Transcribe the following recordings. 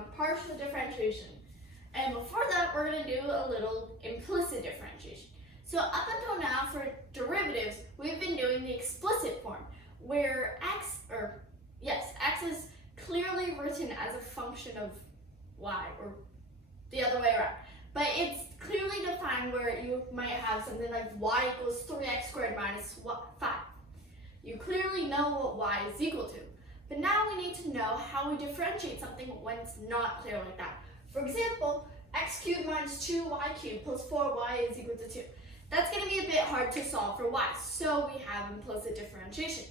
about partial differentiation. And before that, we're going to do a little implicit differentiation. So up until now, for derivatives, we've been doing the explicit form, where x is clearly written as a function of y, or the other way around. But it's clearly defined where you might have something like y equals 3x squared minus 5. You clearly know what y is equal to. But now we need to know how we differentiate something when it's not clear like that. For example, x cubed minus 2y cubed plus 4y is equal to 2. That's going to be a bit hard to solve for y, so we have implicit differentiation.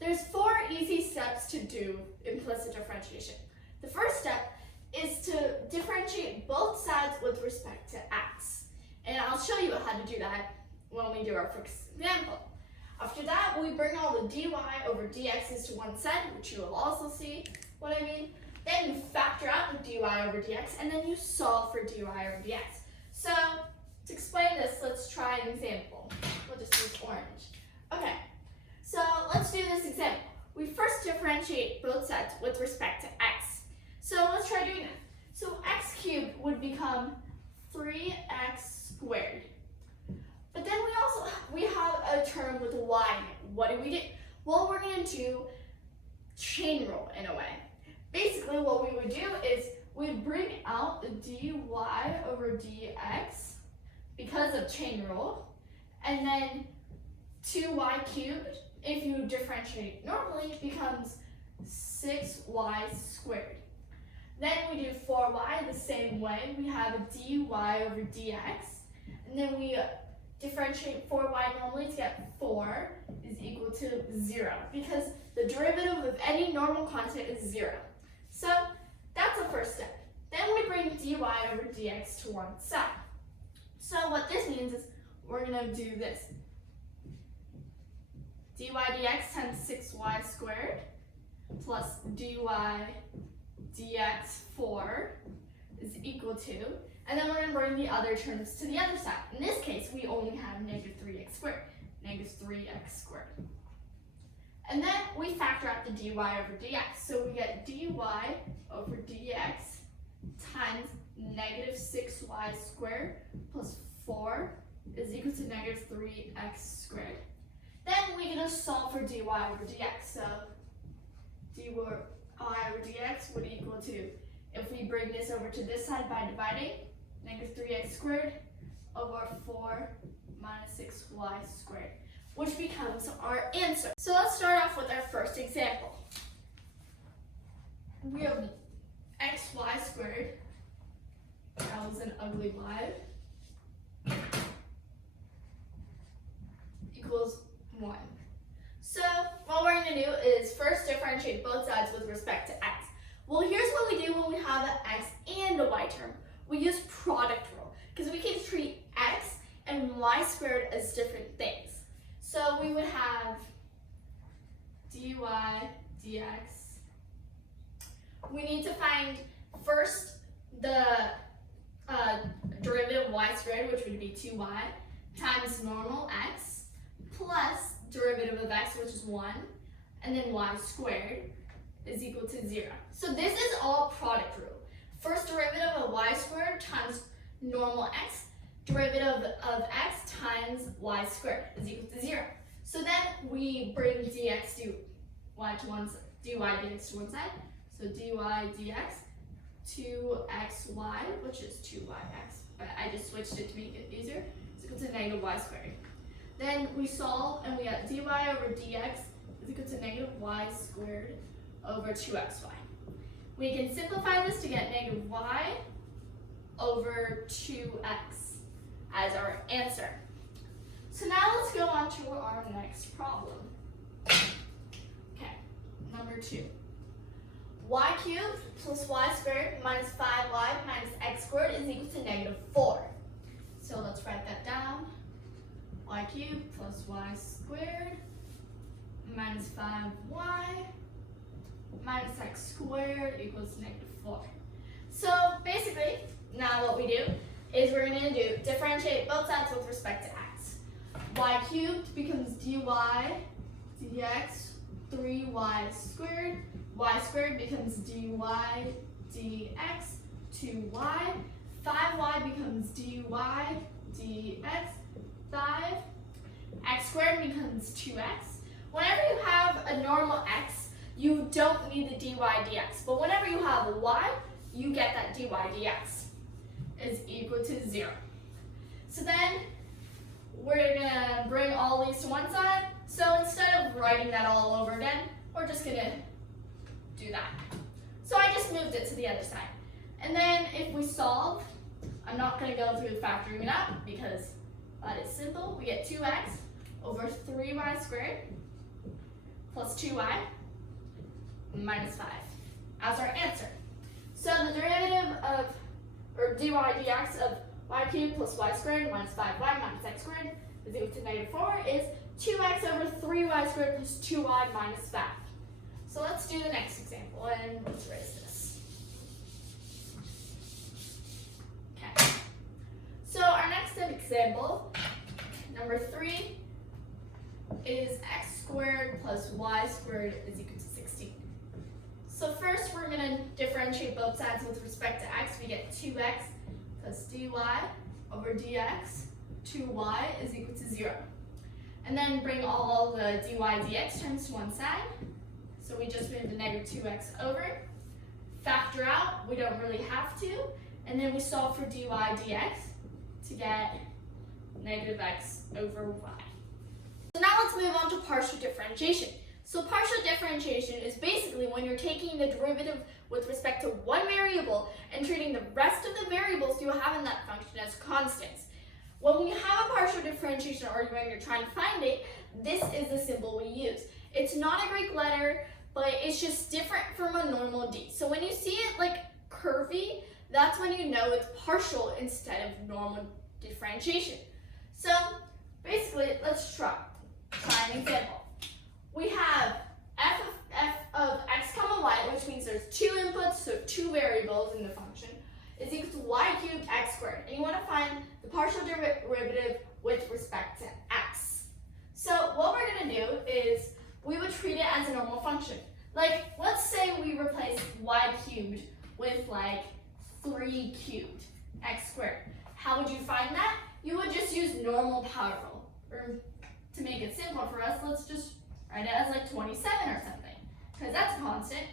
There's 4 easy steps to do implicit differentiation. The first step is to differentiate both sides with respect to x. And I'll show you how to do that when we do our first example. After that, we bring all the dy over dx's to one side, which you will also see what I mean. Then you factor out the dy over dx, and then you solve for dy over dx. So, to explain this, let's try an example. We'll just use orange. Okay, so let's do this example. We first differentiate both sides with respect to x. So let's try doing that. So x cubed would become 3x squared. But then we have a term with y in it. What do? Well, we're going to do chain rule in a way. Basically, what we would do is we'd bring out the dy over dx because of chain rule, and then 2y cubed, if you differentiate normally, becomes 6y squared. Then we do 4y the same way. We have a dy over dx, and then we differentiate 4y normally to get 4 is equal to 0, because the derivative of any normal constant is 0. So that's the first step. Then we bring dy over dx to one side. So what this means is we're going to do this. Dy dx times 6y squared plus dy dx 4 is equal to, and then we're going to bring the other terms to the other side. In this case, we only have negative 3x squared, negative 3x squared. And then we factor out the dy over dx. So we get dy over dx times negative 6y squared plus 4 is equal to negative 3x squared. Then we're going to solve for dy over dx. So dy over dx would equal to, if we bring this over to this side by dividing, negative 3x squared over 4 minus 6y squared, which becomes our answer. So let's start off with our first example. We have xy squared, that was an ugly y, equals 1. So what we're going to do is first differentiate both sides with respect to x. Well, here's what we do when we have an x and a y term. We use product rule, because we can treat x and y squared as different things. So we would have dy dx. We need to find first the derivative of y squared, which would be 2y, times normal x, plus derivative of x, which is 1, and then y squared is equal to 0. So this is all product rule. First derivative of y squared times normal x, derivative of x times y squared is equal to 0. So then we bring dx dy to one side, dy dx to one side. So dy dx 2xy, which is 2yx, but I just switched it to make it easier. It's equal to negative y squared. Then we solve, and we get dy over dx is equal to negative y squared over 2xy. We can simplify this to get negative y over 2x as our answer. So now let's go on to our next problem. Okay, number 2. Y cubed plus y squared minus 5y minus x squared is equal to negative 4. So let's write that down. Y cubed plus y squared minus 5y minus x squared equals negative 4. So basically, now what we do is we're going to differentiate both sides with respect to x. Y cubed becomes dy dx 3y squared. Y squared becomes dy dx, 2y. 5y becomes dy dx. 5 x squared becomes 2x. Whenever you have a normal x, you don't need the dy dx. But whenever you have a y, you get that dy dx is equal to 0. So then we're going to bring all these to one side. So instead of writing that all over again, we're just going to do that. So I just moved it to the other side. And then if we solve, I'm not going to go through factoring it up because that is simple. We get 2x over 3y squared plus 2y minus 5 as our answer. So the derivative of, or dy dx of y cubed plus y squared minus 5y minus x squared is equal to negative 4 is 2x over 3y squared plus 2y minus 5. So let's do the next example, and let's erase this. Okay. So our next example, number 3, is x squared plus y squared is equal to 16. So first we're going to differentiate both sides with respect to x. We get 2x plus dy over dx. 2y is equal to 0. And then bring all the dy dx terms to one side. So we just move the negative 2x over. Factor out, we don't really have to. And then we solve for dy dx to get negative x over y. So now let's move on to partial differentiation. So partial differentiation is basically when you're taking the derivative with respect to one variable and treating the rest of the variables you have in that function as constants. When we have a partial differentiation or when you're trying to find it, this is the symbol we use. It's not a Greek letter, but it's just different from a normal D. So when you see it like curvy, that's when you know it's partial instead of normal differentiation. So basically, let's try an example. We have f of x comma y, which means there's two inputs, so two variables in the function, is equal to y cubed x squared. And you want to find the partial derivative with respect to x. So what we're going to do is we would treat it as a normal function. Like, let's say we replace y cubed with like 3 cubed x squared. How would you find that? You would just use normal power rule. Or to make it simpler for us, let's just write it as like 27 or something, because that's a constant.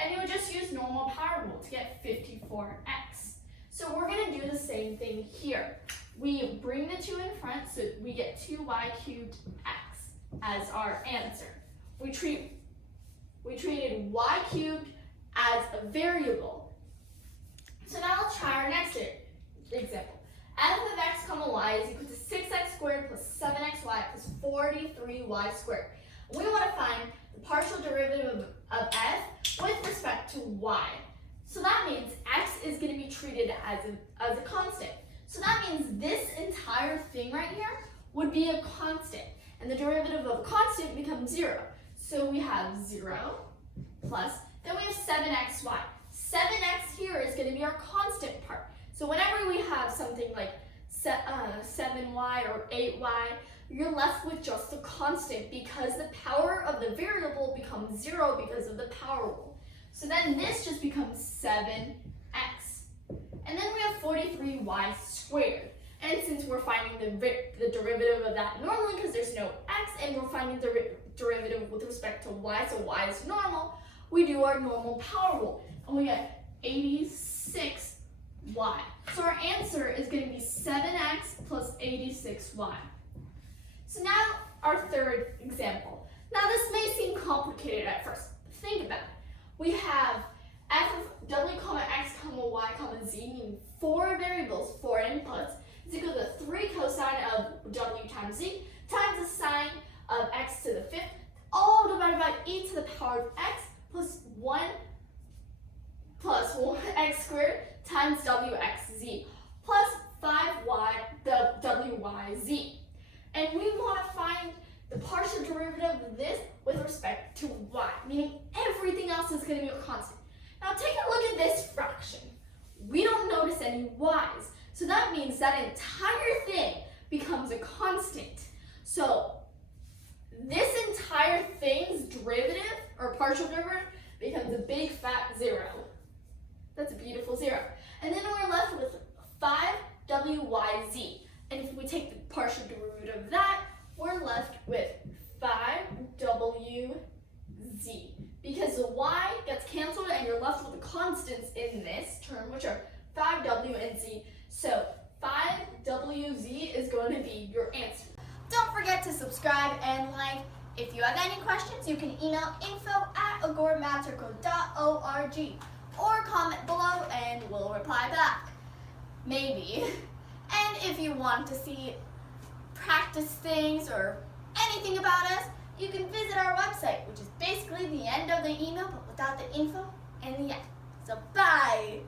And you would just use normal power rule to get 54x. So we're going to do the same thing here. We bring the 2 in front, so we get 2y cubed x as our answer. We treated y cubed as a variable. So now let's try our next example. f of x comma y is equal to 6x squared plus 7xy plus 43y squared. We want to find the partial derivative of f with respect to y. So that means x is going to be treated as a constant. So that means this entire thing right here would be a constant. And the derivative of a constant becomes 0. So we have 0 plus, then we have 7xy. 7x here is going to be our constant part. So whenever we have something like 7y or 8y, you're left with just the constant because the power of the variable becomes 0 because of the power rule. So then this just becomes 7x. And then we have 43y squared. And since we're finding the derivative of that normally because there's no x, and we're finding the derivative with respect to y, so y is normal, we do our normal power rule. And we get 86y. So our answer is going to be 7x plus 86y. So now our third example. Now this may seem complicated at first. Think about it. We have f of w comma x comma y comma z, meaning 4 variables, 4 inputs, is equal to 3 cosine of w times z times the sine of x to the 5th, all divided by e to the power of x plus 1 x squared times wxz plus 5y wyz. And we want to find the partial derivative of this with respect to y, meaning everything else is going to be a constant. Now take a look at this fraction. We don't notice any y's, so that means that entire thing becomes a constant. So this entire thing's derivative, or partial derivative, becomes a big fat 0. That's a beautiful 0. And then we're left with 5wyz. And if we take the partial derivative of that, we're left with 5wz. Because the y gets canceled and you're left with the constants in this term, which are 5w and z. So 5wz is going to be your answer. Don't forget to subscribe and like. If you have any questions, you can email info@agoramathcircle.org or comment below and we'll reply back. Maybe. And if you want to see practice things or anything about us, you can visit our website, which is basically the end of the email, but without the info and the end. So bye!